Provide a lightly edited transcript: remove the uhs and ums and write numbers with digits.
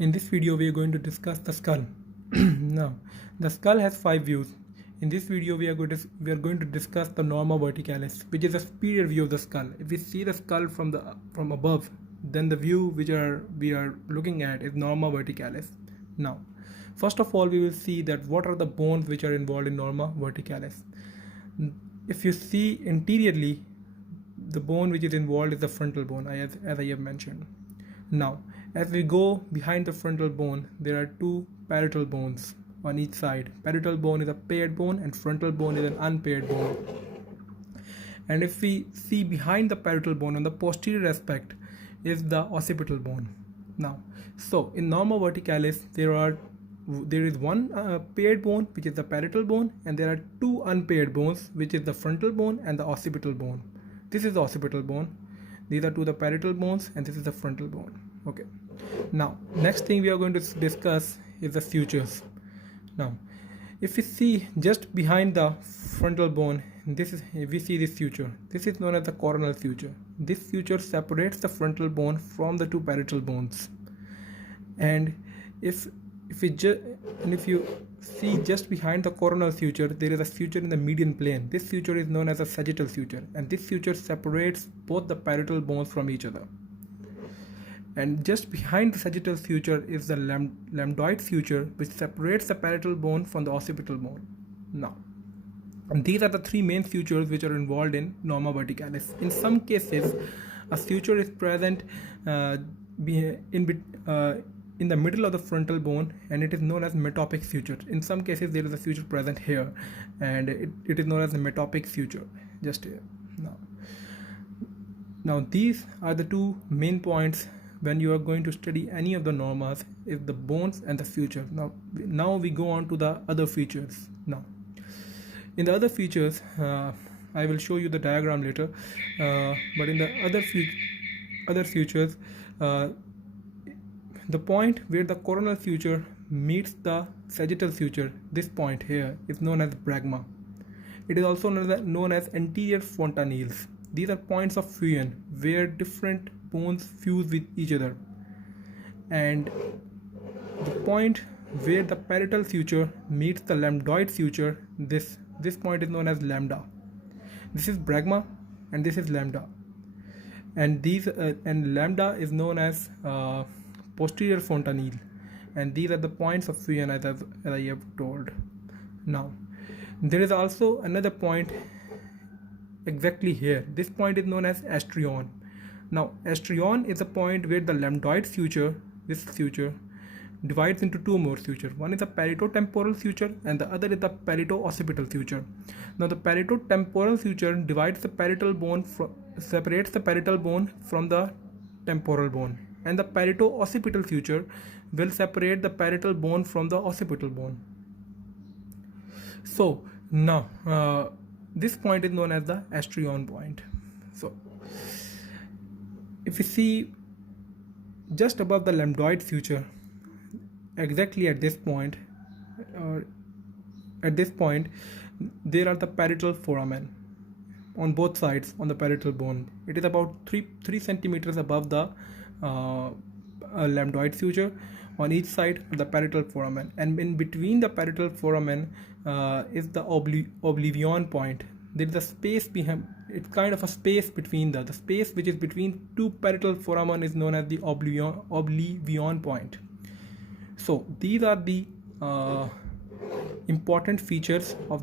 In this video, we are going to discuss the skull. Now, the skull has 5 views. In this video, we are going to discuss the Norma Verticalis, which is a superior view of the skull. If we see the skull from above, then the view we are looking at is Norma Verticalis. Now, first of all, we will see that what are the bones which are involved in Norma Verticalis. If you see interiorly, the bone which is involved is the frontal bone, as I have mentioned. Now, as we go behind the frontal bone, there are two parietal bones on each side. Parietal bone is a paired bone and frontal bone is an unpaired bone. And if we see behind the parietal bone on the posterior aspect is the occipital bone. Now, so in Norma Verticalis, there is one paired bone, which is the parietal bone, and there are two unpaired bones, which is the frontal bone and the occipital bone. This is the occipital bone. These are two the parietal bones, and this is the frontal bone. Okay. Now, next thing we are going to discuss is the sutures. Now, if we see just behind the frontal bone, we see this suture. This is known as the coronal suture. This suture separates the frontal bone from the two parietal bones. And if you see just behind the coronal suture, there is a suture in the median plane. This suture is known as a sagittal suture, and this suture separates both the parietal bones from each other. And just behind the sagittal suture is the lambdoid suture, which separates the parietal bone from the occipital bone. Now, and these are the three main sutures which are involved in Norma Verticalis. In some cases, a suture is present in the middle of the frontal bone, and it is known as metopic suture. In some cases, there is a suture present here, and it is known as a metopic suture, just here. Now these are the two main points when you are going to study any of the normas, is the bones and the suture. Now we go on to the other features. Now, in the other features, I will show you the diagram later, but in the other features, the point where the coronal suture meets the sagittal suture, this point here, is known as bregma. It is also known as anterior fontanelles. These are points of fusion where different bones fuse with each other. And the point where the parietal suture meets the lambdoid suture, this point is known as lambda. This is bregma and this is lambda. And lambda is known as posterior fontanelle, and these are the points of fusion as I have told. Now, there is also another point exactly here. This point is known as astrion. Now, astrion is a point where the lambdoid suture, this suture, divides into two more sutures. One is a parieto-temporal suture and the other is the parieto-occipital suture. Now, the parieto-temporal suture divides the parietal bone, separates the parietal bone from the temporal bone, and the parieto-occipital suture will separate the parietal bone from the occipital bone. So now this point is known as the astrion point. So if you see just above the lambdoid suture, exactly at this point, there are the parietal foramen on both sides on the parietal bone. It is about 3 centimeters above the lambdoid suture on each side of the parietal foramen, and in between the parietal foramen is the oblivion point. There is a space behind. It's kind of a space between the space which is between two parietal foramen is known as the oblivion point. So these are the important features of the